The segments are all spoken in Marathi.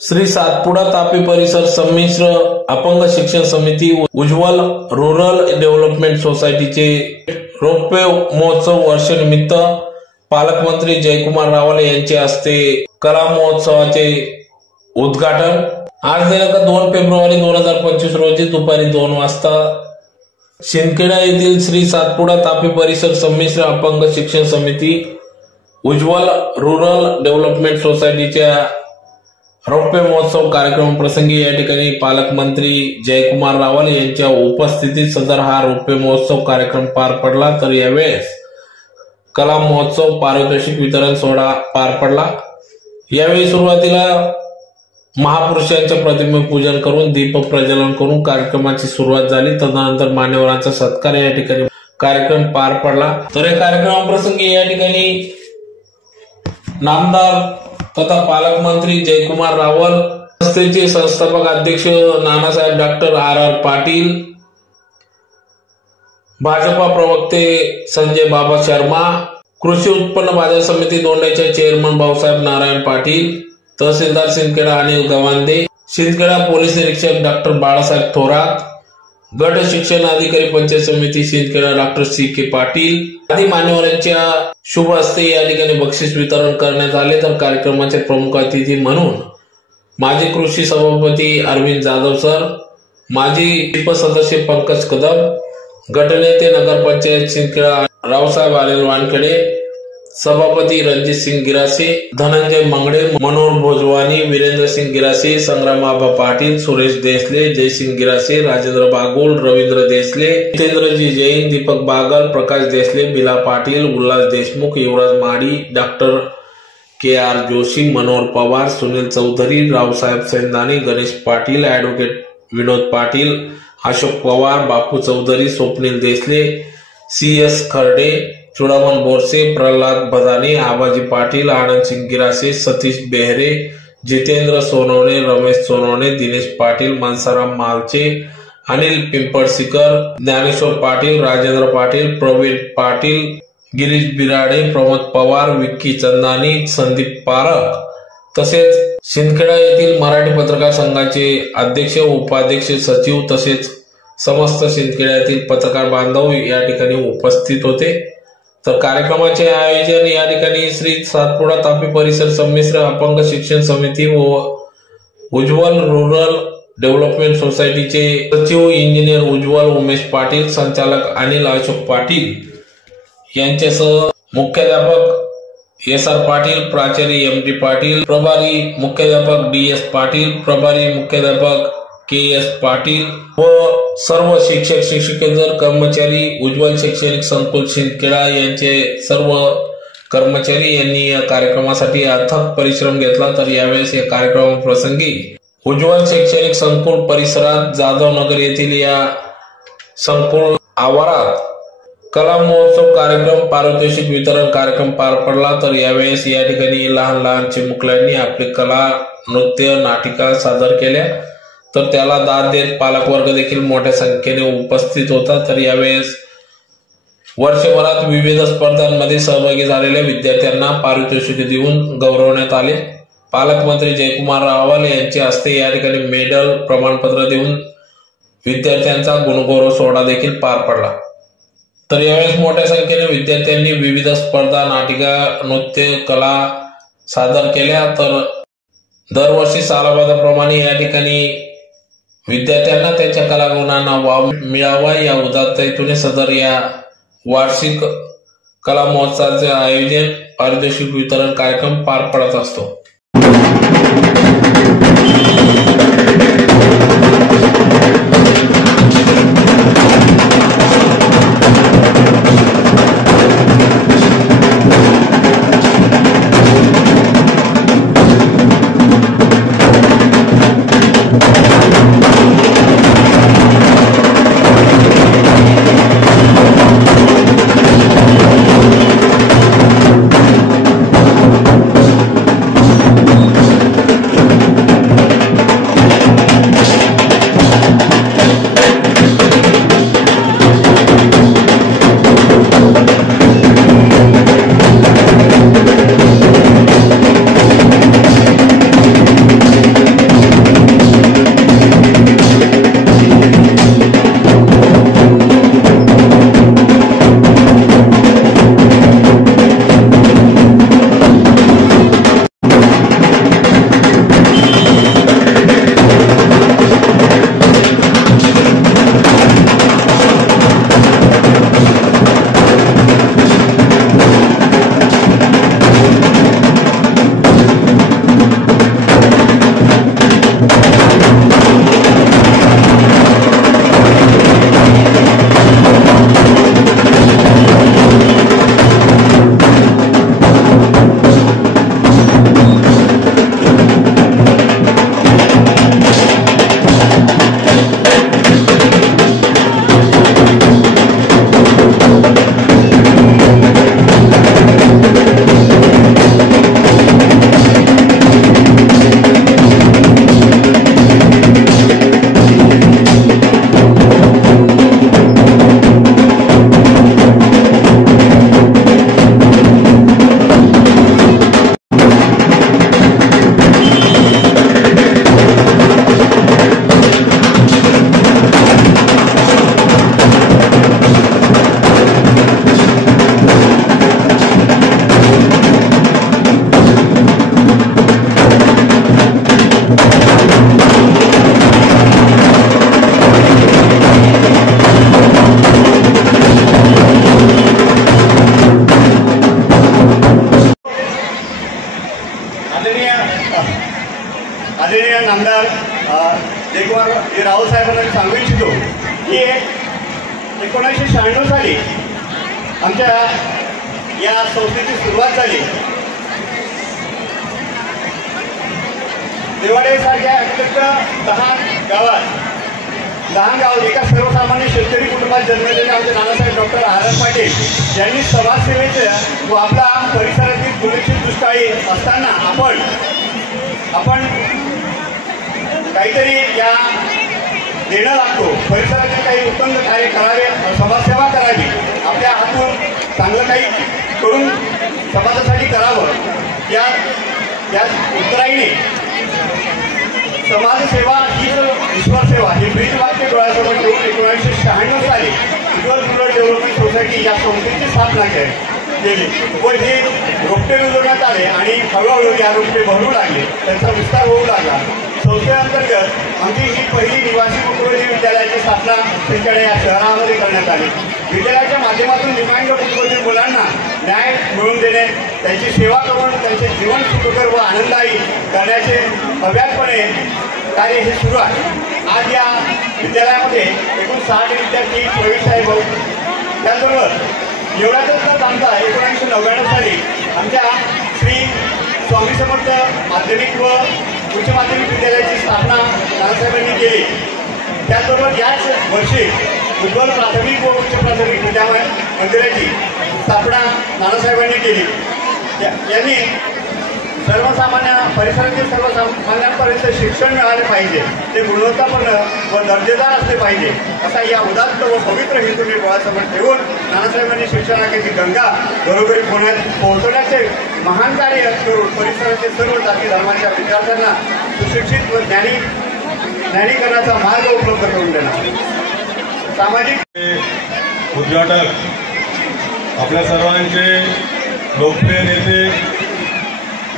श्री सातपुडा तापी परिसर संमिश्र अपंग शिक्षण समिती उज्ज्वल रूरल डेव्हलपमेंट सोसायटीचे रौप्य महोत्सव वर्षानिमित्त पालकमंत्री जयकुमार रावल यांच्या हस्ते कला महोत्सवाचे उद्घाटन आज दिनांक 2 फेब्रुवारी 2025 रोजी दुपारी 2 वाजता शिंदखेडा येथील श्री सातपुडा तापी परिसर संमिश्र अपंग शिक्षण समिती उज्ज्वल रूरल डेव्हलपमेंट सोसायटीच्या रौप्य महोत्सव कार्यक्रम प्रसंगी या ठिकाणी पालकमंत्री जयकुमार रावल यांच्या उपस्थितीत सदर हा रौप्य महोत्सव कार्यक्रम पार पडला। तर यावेळेस कला महोत्सव पारितोषिक वितरण सोहळा पार पडला। यावेळी सुरुवातीला महापुरुषांच्या प्रतिमे पूजन करून दीप प्रज्वलन करून कार्यक्रमाची सुरुवात झाली। तदनंतर मान्यवरांचा सत्कार या ठिकाणी कार्यक्रम पार पडला। तर या कार्यक्रमाप्रसंगी या ठिकाणी नामदार तथा पालकमंत्री जयकुमार रावल, संस्थेचे संस्थापक अध्यक्ष नानासाहेब डॉक्टर आर पाटील, भाजपा प्रवक्ते संजय बाबा शर्मा, कृषी उत्पन्न बाजार समिती दोंड्याचे चेअरमन भाऊसाहेब नारायण पाटील, तहसीलदार शिंदखेडा अनिल गवांदे, शिंदखेडा पोलीस निरीक्षक डॉक्टर बाळासाहेब थोरात, गट शिक्षण अधिकारी पंचायत समिती शिंदखेडा डॉक्टर सी.के. पाटील आदी मान्यवरांच्या शुभ हस्ते या ठिकाणी बक्षीस वितरण करण्यात आले। तर कार्यक्रमाचे प्रमुख अतिथी म्हणून माजी कृषी सभापती अरविंद जाधव सर, माजी सदस्य पंकज कदम, गटनेते नगरपंचायत शिंदखेडा रावसाहेब आलेल वानखेडे, सभापती रणजित सिंग गिरासे, धनंजय मंगळे, मनोहर भोजवानी, वीरेंद्र सिंग गिरासे, संग्राम आबा पाटील, सुरेश देसले, जयसिंग गिरासे, राजेंद्र बागुल, रवींद्र देसले, जितेंद्रजी जैन, दीपक बागल, प्रकाश देसले, बिला Patil, Ulhas Deshmukh, Yuvraj Madi, doctor K R. Joshi, Manohar Pawar, Sunil Chaudhari, Raosaheb Sendani, Ganesh Patil, advocate Vinod Patil, Ashok Pawar, Bapu Chaudhari, Swapnil Desale, C S. Kharde, Chudaman Borse, Pralhad Badane, Abaji Patil, Anand Singh Girase, Satish Behere, Jitendra Sonawane, Ramesh Sonawane, Dinesh Patil, Mansaram Malche, Anil Pimpalsikar, Dnyaneshwar Patil, Rajendra Patil, Pravin Patil, Girish Birade, Pramod Pawar, Vicky Chandani, Sandeep Parakh तसेच शिंदखेडा येथील मराठी पत्रकार संघाचे अध्यक्ष, उपाध्यक्ष, सचिव तसेच समस्त शिंदखेड्यातील पत्रकार बांधव या ठिकाणी उपस्थित होते। तर कार्यक्रमाचे आयोजन या ठिकाणी श्री सातपुडा तापी परिसर संमिश्र अपंग शिक्षण समिती व उज्ज्वल रूरल डेव्हलपमेंट सोसायटीचे सचिव इंजिनियर उज्ज्वल उमेश पाटील, संचालक अनिल अशोक पाटील यांच्यासह मुख्याध्यापक एस.आर. पाटील, प्राचार्य एम.डी. पाटील, प्रभारी मुख्याध्यापक डी.एस. पाटील, प्रभारी मुख्याध्यापक के.एस. पाटील व सर्व शिक्षक शिक्षकेतर कर्मचारी, उज्ज्वल शैक्षणिक संकुल शिंदखेडा यांचे सर्व कर्मचारी यांनी या कार्यक्रमासाठी अथक परिश्रम घेतला। तर यावेळेस या कार्यक्रमाप्रसंगी उज्ज्वल शैक्षणिक संकुल परिसरात जाधवनगर येथील या संकुल आवारात कला महोत्सव कार्यक्रम पारितोषिक वितरण कार्यक्रम पार पडला। तर यावेळेस या ठिकाणी लहान लहान चिमुकल्यांनी आपली कला, नृत्य, नाटिका सादर केल्या। तर त्याला दाद देत पालकवर्ग देखील मोठ्या संख्येने उपस्थित होता। तर यावेळेस वर्षभरात विविध स्पर्धांमध्ये सहभागी झालेल्या विद्यार्थ्यांना पारितोषिक देऊन गौरवण्यात आले। पालकमंत्री जयकुमार रावल यांच्या हस्ते या ठिकाणी मेडल, प्रमाणपत्र देऊन विद्यार्थ्यांचा गुणगौरव सोहळा देखील पार पडला। तर यावेळेस मोठ्या संख्येने विद्यार्थ्यांनी विविध स्पर्धा, नाटिका, नृत्य, कला सादर केल्या। तर दरवर्षी सालाबादाप्रमाणे या ठिकाणी विद्यार्थ्यांना त्यांच्या कलागुणांना वाव मिळावा या उदात्त हेतूने सदर या वार्षिक कला महोत्सवाचे आयोजन, पारितोषिक वितरण कार्यक्रम पार पडत असतो। आदरणीय नामदार जयकुमार रावसाहेबांना सांगू इच्छितो की 1996 साली आमच्या या संस्थेची सुरुवात झाली। देवाडेसारख्या अत्यंत लहान गावात एका सर्वसामान्य शेतकरी कुटुंबात जन्मलेले आमचे नानासाहेब डॉक्टर आर पाटील यांनी समाजसेवेचं व आपला परिसरातील दुर्लक्षित दुष्काळी असताना आपण काहीतरी या देणं लागतो, परिसराचे काही उत्तम कार्य करावे, समाजसेवा करावी, आपल्या हातून चांगलं काही करून समाजासाठी करावं या उत्तराईने समाजसेवा हीच ईश्वरसेवा हे ब्रीजवाक्य डोळ्यासमोर ठेवून 1996 साली उज्ज्वल रुरल डेव्हलपमेंट सोसायटी या संस्थेची स्थापना केली व हे रोपटे रुजवण्यात आले आणि हळूहळू या रोपटे भरू लागले, त्यांचा विस्तार होऊ लागला। संस्थेअंतर्गत आमची ही पहिली निवासी मुख्यवर्ती विद्यालयाची स्थापना सिंदखेडा या शहरामध्ये करण्यात आली। विद्यालयाच्या माध्यमातून दिव्यांग कुटुंबातील मुलांना न्याय मिळवून देणे, त्यांची सेवा करून त्यांचे जीवन सुखकर व आनंददायी करण्याचे अव्याहतपणे कार्य हे सुरू आहे। आज या विद्यालयामध्ये एकूण 60 विद्यार्थी प्रवेश आहे भाऊ। त्याचबरोबर एवढ्यातच आमचा 1999 साली आमच्या श्री स्वामी समर्थ माध्यमिक व उच्च माध्यमिक विद्यालयाची स्थापना नानासाहेबांनी केली। त्याचबरोबर याच वर्षी उज्ज्वल प्राथमिक व उच्च प्राथमिक विद्यालय मंदिराची स्थापना नानासाहेबांनी केली। यांनी सर्वसामान्य परिसरातील सर्वसामान्यांपर्यंत शिक्षण मिळाले पाहिजे, ते गुणवत्तापूर्ण व दर्जेदार असले पाहिजे असा या उदात्त व पवित्र हेतूने डोळ्यासमोर ठेवून नानासाहेबांनी शिक्षणाची गंगा घरोघरी पोहोचवण्याचे महान कार्य करून परिसरातील सर्व जाती धर्माच्या विद्यार्थ्यांना सुशिक्षित व ज्ञानी करण्याचा मार्ग उपलब्ध करून देणार। सामाजिक उद्घाटक आपल्या सर्वांचे लोकप्रिय नेते,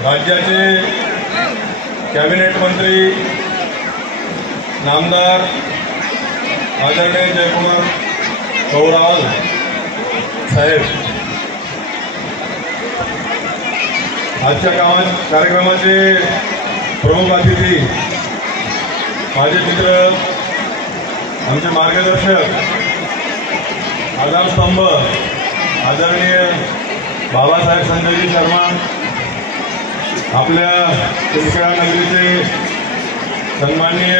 राज्याचे कॅबिनेट मंत्री नामदार आदरणीय जयकुमार राव साहेब, आजच्या कार्यक्रमाचे प्रमुख अतिथी, माझे मित्र, आमचे मार्गदर्शक, आधारस्तंभ आदरणीय बाबासाहेब संजयजी शर्मा, आपल्या सिंदखेडा नगरीचे सन्माननीय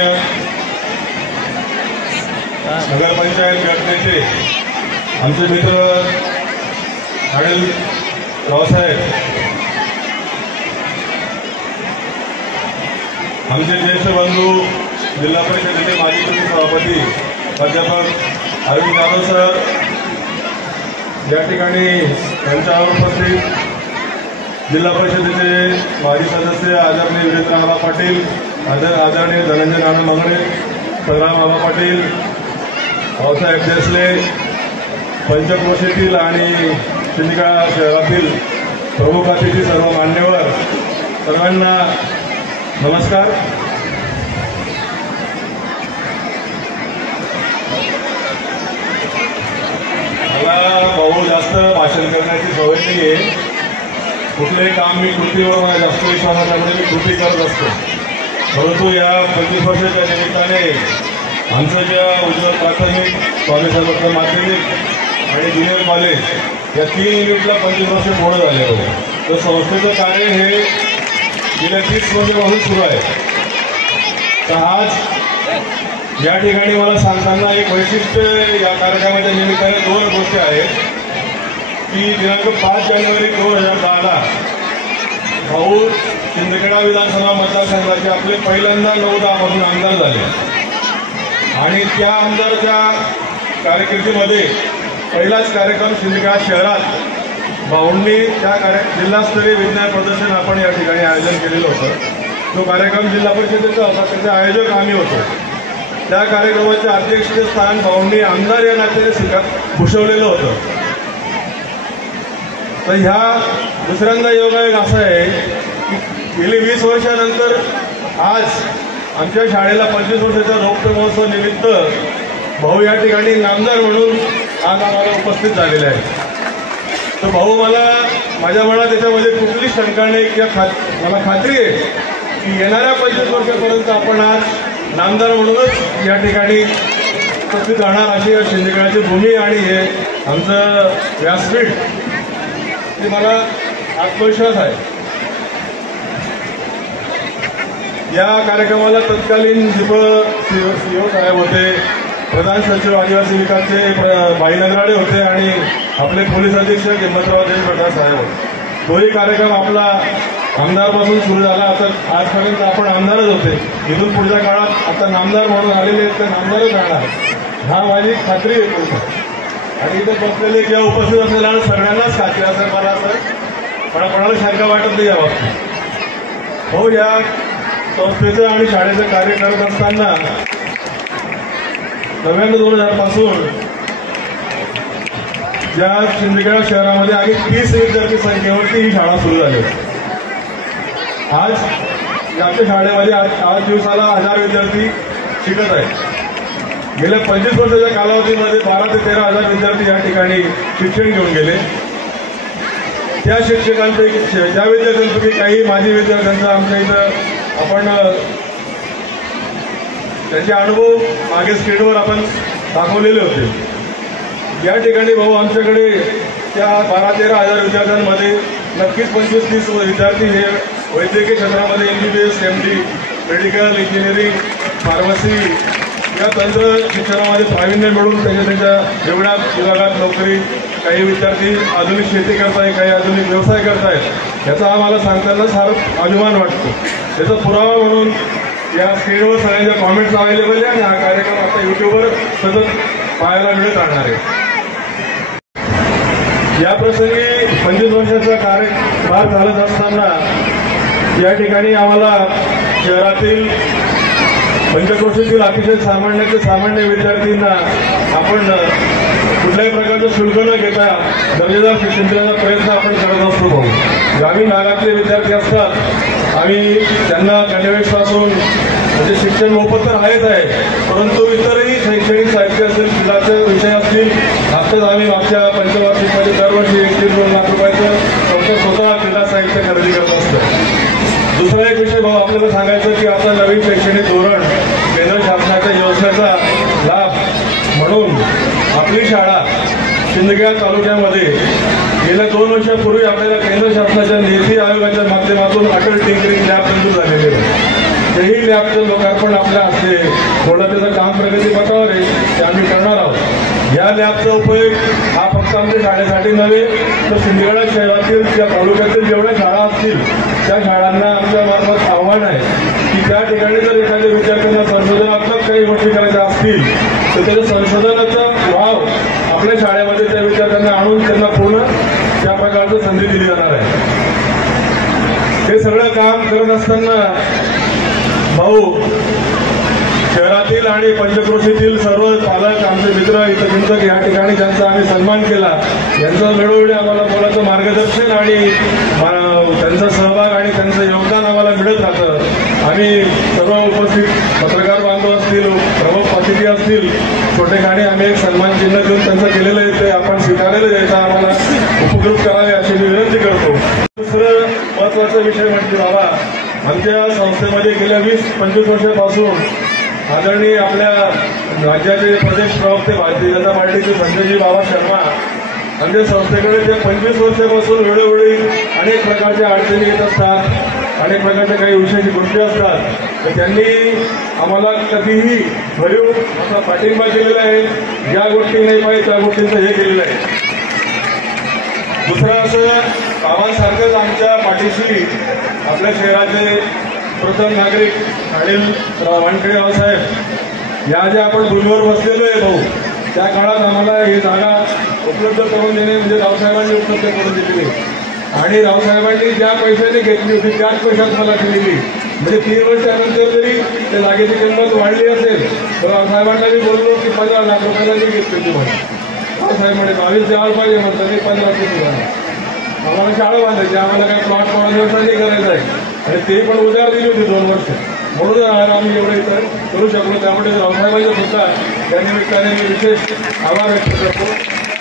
नगरपंचायत गटनेते आमचे मित्र अनिल रावसाहेब, आमचे ज्येष्ठ बंधू जिल्हा परिषदेचे माजी सभापती प्राध्यापक अरविंद जाधव सर, या ठिकाणी यांच्यावर उपस्थित जिल्हा परिषदेचे माजी सदस्य आदरणीय वीरेंद्र आबा पाटील, आदरणीय धनंजय नाना मंगळे, संग्राम आबा पाटील, भाऊसाहेब देसले, पंचक्रोशीतील आणि सिंदखेडा शहरातील प्रमुख अतिथी, सर्व मान्यवर, सर्वांना नमस्कार। मला भाऊ जास्त भाषण करण्याची सवय नाही आहे, कुठलेही काम मी कृतीवर मला जास्त विश्वास असल्यामुळे मी कृती करत असतो। परंतु या 25 वर्षाच्या निमित्ताने आमचं ज्या उज्ज्वल प्राथमिक, स्वामी समर्थ माध्यमिक आणि ज्युनियर कॉलेज या 3 युनिटला 25 वर्ष पूर्ण झाले होते, तर संस्थेचं कार्य हे गेल्या 30 वर्षापासून सुरू आहे। तर आज या ठिकाणी मला सांगताना एक वैशिष्ट्य या कार्यक्रमाच्या निमित्ताने 2 गोष्टी आहेत की दिनांक 5 जानेवारी 2010ला भाऊ सिंदखेडा विधानसभा मतदारसंघाचे आपले पहिल्यांदा 9-10 पासून आमदार झाले आणि त्या आमदारच्या कारकिर्दीमध्ये पहिलाच कार्यक्रम सिंदखेडा शहरात भाऊंनी त्या जिल्हास्तरीय विज्ञान प्रदर्शन आपण या ठिकाणी आयोजन केलेलं होतं। तो कार्यक्रम जिल्हा परिषदेचा होता, त्याचे आयोजक आम्ही होतो। त्या कार्यक्रमाचे अध्यक्षस्थान भाऊंनी आमदार या नात्याने भूषवलेलं होतं। तर ह्या दुसऱ्यांदा योगायोग असा आहे की गेली 20 वर्षानंतर आज आमच्या शाळेला 25 वर्षाच्या रौप्य महोत्सव निमित्त भाऊ या ठिकाणी नामदार म्हणून आज आम्हाला उपस्थित झालेले आहे। तर भाऊ मला माझ्या मनात त्याच्यामध्ये कुठली शंका नाही किंवा मला खात्री आहे की येणाऱ्या 25 वर्षापर्यंत आपण आज नामदार म्हणूनच या ठिकाणी उपस्थित राहणार अशी या शिंदेगडाची भूमी आणि हे आमचं व्यासपीठ ते मला आत्मविश्वास आहे. या कार्यक्रमाला तत्कालीन सीओ साहेब होते, प्रधान सचिव आदिवासी विकासचे भाई नगराडे होते आणि आपले पोलीस अधीक्षक हिम्मतराव देशभट्टार साहेब होते. तोही कार्यक्रम आपला आमदारपासून सुरू झाला. आता आजपर्यंत आपण आमदारच होते. इथून पुढच्या काळात आता नामदार म्हणून आलेले आहेत तर नामदारच राहणार हा माझी खात्री आहे. आणि इथे बसलेले किंवा उपस्थित असलेल्या सगळ्यांनाच खात्री असेल मला असं पण कोणाला शंका वाटत नाही या बाबतीत. हो, या संस्थेचं आणि शाळेचं कार्य करत असताना 99-2000 पासून ज्या शिंदखेडा शहरामध्ये आधी 30 विद्यार्थी संख्येवरती ही शाळा सुरू झाली. आज आमच्या शाळेमध्ये आज दिवसाला 1000 विद्यार्थी शिकत आहेत. गेल्या 25 वर्षाच्या कालावधीमध्ये 12 ते 13 हजार विद्यार्थी या ठिकाणी शिक्षण घेऊन गेले. त्या शिक्षकांपैकी ज्या विद्यार्थ्यांपैकी काही माजी विद्यार्थ्यांचा आमच्या इथं आपण त्यांचे अनुभव मागे स्क्रीनवर आपण दाखवलेले होते. या ठिकाणी भाऊ आमच्याकडे त्या 12-13 हजार विद्यार्थ्यांमध्ये नक्कीच 25-30 विद्यार्थी हे वैद्यकीय क्षेत्रामध्ये MBBS, MD, medical engineering, pharmacy या तंत्र शिक्षणामध्ये प्रावीण्य मिळून त्यांच्या एवढ्या विभागात नोकरी, काही विद्यार्थी आधुनिक शेती करतायत, काही आधुनिक व्यवसाय करतायत. याचा आम्हाला सांगताना फार अभिमान वाटतो. त्याचा पुरावा म्हणून या स्क्रीनवर सगळ्यांच्या कॉमेंट्स अवेलेबल आहे आणि हा कार्यक्रम आता युट्यूबवर सतत पाहायला मिळत राहणार आहे. या प्रसंगी 25 वर्षाचा कार्यभार चालत असताना या ठिकाणी आम्हाला शहरातील पंचक्रोशीतील अतिशय सामान्य विद्यार्थ्यांना आपण कुठल्याही प्रकारचं शुल्क न घेता दर्जेदार शिक्षण देण्याचा प्रयत्न आपण करत असतो. भाऊ ग्रामीण भागातले विद्यार्थी असतात, आम्ही त्यांना गणवेशपासून म्हणजे शिक्षण मोफत तर आहेच आहे, परंतु इतरही शैक्षणिक साहित्य असेल, क्रीडाचे विषय असतील, आत्ताच आम्ही मागच्या पंचवार्षिकमध्ये दरवर्षी 1-2 लाख रुपयाचं स्वतः क्रीडा साहित्य खरेदी करत असतं. दुसरा एक विषय भाऊ आपल्याला सांगायचं की आता नवीन शैक्षणिक धोरण केंद्र शासनाच्या योजनेचा लाभ म्हणून आपली शाळा शिंदखेडा तालुक्यामध्ये गेल्या 2 वर्षापूर्वी आपल्याला केंद्र शासनाच्या नीती आयोगाच्या माध्यमातून अटल टिंकरिंग लॅब मंजूर झालेले आहे. तेही लॅबचं लोकार्पण आपल्या हस्ते थोडं त्याचं काम प्रगतीपथावर आहे ते आम्ही करणार आहोत. या लॅबचा उपयोग हा फक्त आमच्या शाळेसाठी नव्हे तर शिंदखेडा शहरातील त्या तालुक्यातील जेवढ्या शाळा असतील त्या शाळांना आमच्या मार्फत आव्हान आहे की त्या ठिकाणी जर एखाद्या विद्यार्थ्यांना संशोधनात्मक काही गोष्टी करायच्या असतील तर त्याच्या संशोधनाचा भाव आपल्या शाळेमध्ये त्या विद्यार्थ्यांना आणून त्यांना पूर्ण त्या प्रकारची संधी दिली जाणार आहे. हे सगळं काम करत असताना भाऊ शहरातील आणि पंचक्रोशीतील सर्व पालक आमचे मित्र हितचिंतक या ठिकाणी ज्यांचा आम्ही सन्मान केला यांचं वेळोवेळी आम्हाला बोलायचं मार्गदर्शन आणि त्यांचा सहभाग आणि त्यांचं योगदान आम्हाला मिळत राहतं. आम्ही सर्व उपस्थित पत्रकार बांधव असतील, प्रमुख अतिथी असतील, छोटेखाणी आम्ही एक सन्मान चिन्ह देऊन त्यांचं केलेलं आहे ते आपण स्वीकारलेलं याचा आम्हाला उपकृत करावे अशी मी विनंती करतो. दुसरं महत्वाचा विषय म्हणजे बाबा आमच्या संस्थेमध्ये गेल्या 20-25 वर्षापासून आदरणीय आपल्या राज्याचे प्रदेश प्रवक्ते भारतीय जनता पार्टीचे संजयजी बाबा शर्मा आमच्या संस्थेकडे ते 25 वर्षापासून वेळोवेळी अनेक प्रकारच्या अडचणी येत असतात, अनेक प्रकारच्या काही विशेष गोष्टी असतात, तर त्यांनी आम्हाला कधीही भरीव असा पाठिंबा केलेला आहे. ज्या गोष्टी नाही पाहिजे त्या गोष्टींचं हे केलेलं आहे. दुसरं असं बाबांसारखंच आमच्या पाठीशी आपल्या शहराचे प्रथम नागरिक अनिल वानखेडे रावसाहेब या ज्या आपण भूमीवर बसलेलो आहे भाऊ त्या काळात आम्हाला ही जागा उपलब्ध करून देणे म्हणजे रावसाहेबांनी उपलब्ध करून दिलेली आणि रावसाहेबांनी ज्या पैशाने घेतली होती त्याच पैशात मला दिलेली. म्हणजे 3 वर्षानंतर जरी त्या जागेची किंमत वाढली असेल तर रावसाहेबांना मी बोललो की 15 लाख रुपयाला मी घेतली होती म्हणून. रावसाहेब म्हणे 22 द्यायला पाहिजे म्हणतात मी 15 दिली. आम्हाला शाळा बांधायची, आम्हाला काही प्लॉट नाही करायचं आहे आणि ते पण उधार दिली होती 2 वर्ष म्हणून आम्ही एवढं इथं करू शकलो. त्यामुळे रावसाहेबांचा सुद्धा त्या निमित्ताने मी विशेष आभार व्यक्त करतो.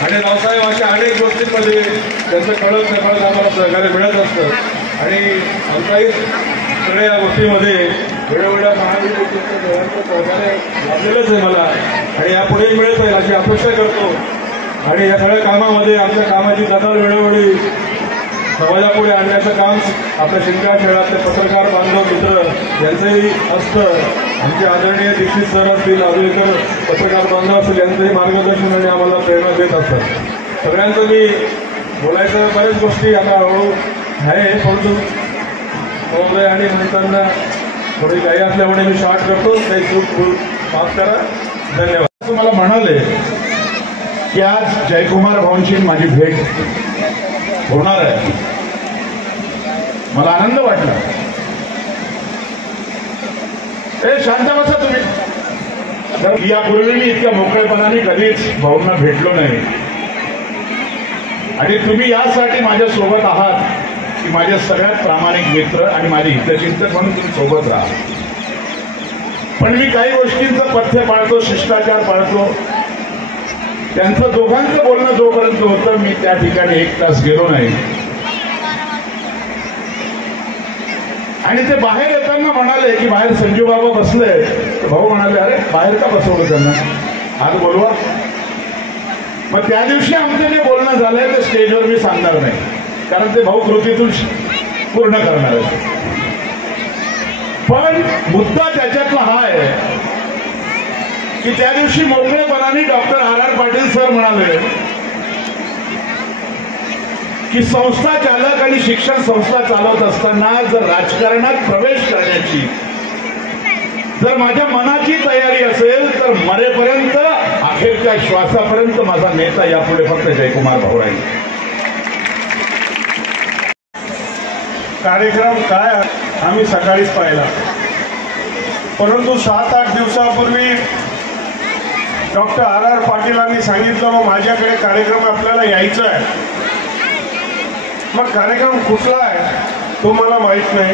आणि रावसाहेब अशा अनेक गोष्टींमध्ये त्यांचं कळत नकळत आम्हाला सहकार्य मिळत असतं आणि आमचाही सगळ्या या गोष्टीमध्ये वेळोवेळा महाविद्यालयाचं सहकार्य लाभलेलंच आहे मला आणि यापुढे मिळत आहे अशी अपेक्षा करतो. आणि या सगळ्या कामामध्ये आमच्या कामाची कदर वेळोवेळी समाजापुढे आणण्याचं काम आपल्या शिंदखेडा शहरातले पत्रकार बांधव मित्र यांचंही असतं. आमचे आदरणीय दीक्षित सर असतील, अजून इतर पत्रकार बांधव असतील, यांचंही मार्गदर्शन आणि आम्हाला प्रेरणा देत असतात. सगळ्यांचं मी बोलायचं बऱ्याच गोष्टी आता हळूहळू आहे, परंतु महोदय आणि नंतर थोडी काही असल्यामुळे मी शॉर्ट करतो, काही चूक माफ करा. धन्यवाद. तुम्हाला म्हणाले की आज जयकुमार भाऊंची माझी भेट होणार आहे. मला आनंद वाटला. शांत बसा तुम्ही. तर यापूर्वी मी इतक्या मोकळेपणाने कधीच भाऊंना भेटलो नाही आणि तुम्ही यासाठी माझ्या सोबत आहात की माझे सगळ्यात प्रामाणिक मित्र आणि माझे हितचिंतक म्हणून तुम्ही सोबत राहा. पण मी काही गोष्टींचं पथ्य पाळतो, शिष्टाचार पाळतो. त्यांचं दोघांचं बोलणं जोपर्यंत होतं मी त्या ठिकाणी 1 तास गेलो नाही. आणि ते बाहेर येताना म्हणाले की बाहेर संजू बाबा बसले. भाऊ म्हणाले अरे बाहेर का बसवलं त्यांना, आज बोलवा. मग त्या दिवशी आमचं जे बोलणं झालंय ते स्टेजवर मी सांगणार नाही, कारण ते भाऊ कृतीतून पूर्ण करणार आहे. पण मुद्दा त्याच्यातला हा आहे की त्या दिवशी मोकळेपणाने डॉक्टर R.R. पाटील सर म्हणाले की संस्था चालक आणि शिक्षण संस्था चालवत असताना जर राजकारणात प्रवेश करण्याची जर माझ्या मनाची तयारी असेल तर मरेपर्यंत अखेरच्या श्वासापर्यंत माझा नेता यापुढे फक्त जयकुमार भाऊ राहील. कार्यक्रम काय आम्ही सकाळीच पाहिला, परंतु 7-8 दिवसापूर्वी डॉक्टर R.R. पाटीलांनी सांगितलं मग माझ्याकडे कार्यक्रम आपल्याला यायचा आहे. मग कार्यक्रम कुठला आहे तो मला माहीत नाही,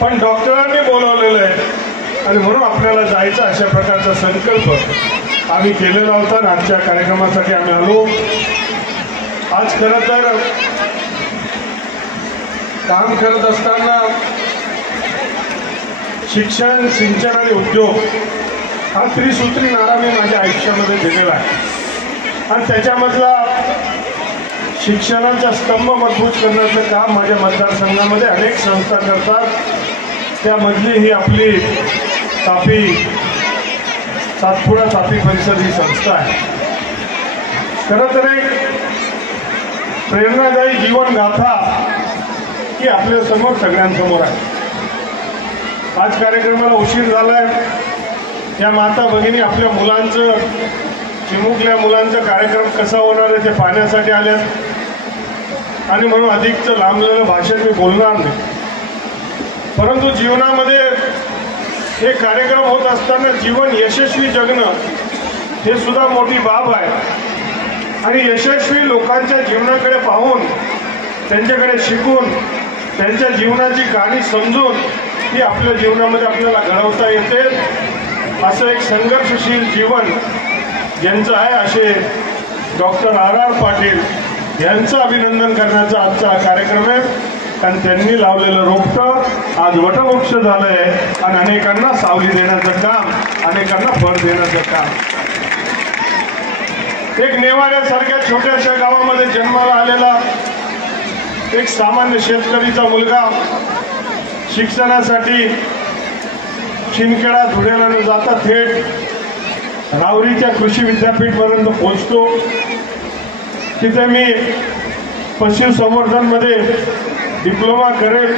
पण डॉक्टरांनी बोलवलेलं आहे आणि म्हणून आपल्याला जायचं अशा प्रकारचा संकल्प आम्ही केलेला होता. आणि आजच्या कार्यक्रमासाठी आम्ही आलो. आज खरं तर काम करत असताना शिक्षण, सिंचन आणि उद्योग हा त्रिसूत्री नारा मी माझ्या आयुष्यामध्ये दिलेला आहे आणि त्याच्यामधला शिक्षणाचा स्तंभ मजबूत करण्याचं काम माझ्या मतदारसंघामध्ये अनेक संस्था करतात. त्यामधली ही आपली सातपुडा तापी परिषद ही संस्था आहे. खरं तर एक प्रेरणादायी जीवन गाथा ही आपल्या समोर सगळ्यांसमोर आहे. आज कार्यक्रमाला उशीर झालाय. या माता भगिनी आपल्या मुलांचं, चिमुकल्या मुलांचा कार्यक्रम कसा होणार आहे ते पाहण्यासाठी आल्यात आणि म्हणून अधिकचं लांबलेलं भाषण मी बोलणार नाही. परंतु जीवनामध्ये हे कार्यक्रम होत असताना जीवन यशस्वी जगणं हे सुद्धा मोठी बाब आहे आणि यशस्वी लोकांच्या जीवनाकडे पाहून, त्यांच्याकडे शिकून, त्यांच्या जीवनाची कहाणी समजून ही आपल्या जीवनामध्ये आपल्याला घडवता येते. असं एक संघर्षशील जीवन ज्यांचं आहे असे डॉक्टर R.R. पाटील यांचं अभिनंदन करण्याचा आजचा हा कार्यक्रम आहे. आणि त्यांनी लावलेलं रोपटं आज वटवृक्ष झालंय आणि अनेकांना सावली देण्याचं काम, अनेकांना फळ देण्याचं काम. एक नेवाड्यासारख्या छोट्याशा गावामध्ये जन्माला आलेला एक सामान्य शेतकरीचा मुलगा शिक्षणासाठी शिंदखेडा धुळ्याला न जाता थेट रावरीच्या कृषी विद्यापीठपर्यंत पोहोचतो. तिथे मी पशुसंवर्धनमध्ये डिप्लोमा करेल.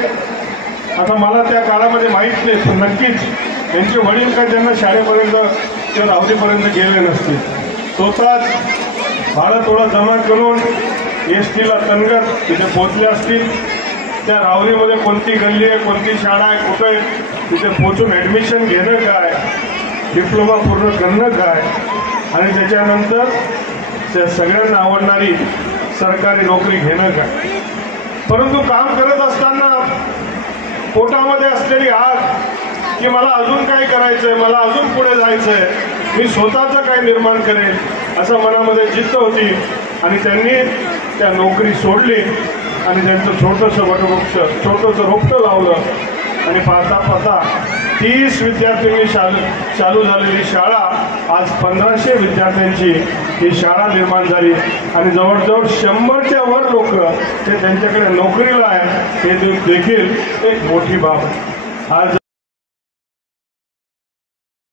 आता मला त्या काळामध्ये माहीत नाही, पण नक्कीच त्यांचे वडील काय त्यांना शाळेपर्यंत किंवा रावरीपर्यंत गेले नसतील. स्वतःच भाडं थोडं जमा करून STला तनगत तिथे पोहोचले असतील. त्या रावरीमध्ये कोणती गल्ली आहे, कोणती शाळा आहे, कुठं आहे, तिथे पोहोचून ॲडमिशन घेणं काय, डिप्लोमा पूर्ण करणं काय आणि त्याच्यानंतर त्या सगळ्यांना आवडणारी सरकारी नोकरी घेणं काय. परंतु काम करत असताना पोटामध्ये असलेली आग की मला अजून काय करायचंय, मला अजून पुढे जायचंय, मी स्वतःचं काय निर्माण करेन असं मनामध्ये जिद्द होती आणि त्यांनी त्या नोकरी सोडली आणि त्यांचं छोटंसं वटवृक्ष छोटंसं रोपटं लावलं आणि पाहता पाहता 30 विद्यार्थ्यांनी चालू झालेली शाळा आज 1500 विद्यार्थ्यांची ही शाळा निर्माण झाली आणि जवळजवळ 100च्या वर लोक ते त्यांच्याकडे नोकरीला आहे हे देखील एक मोठी बाब. आज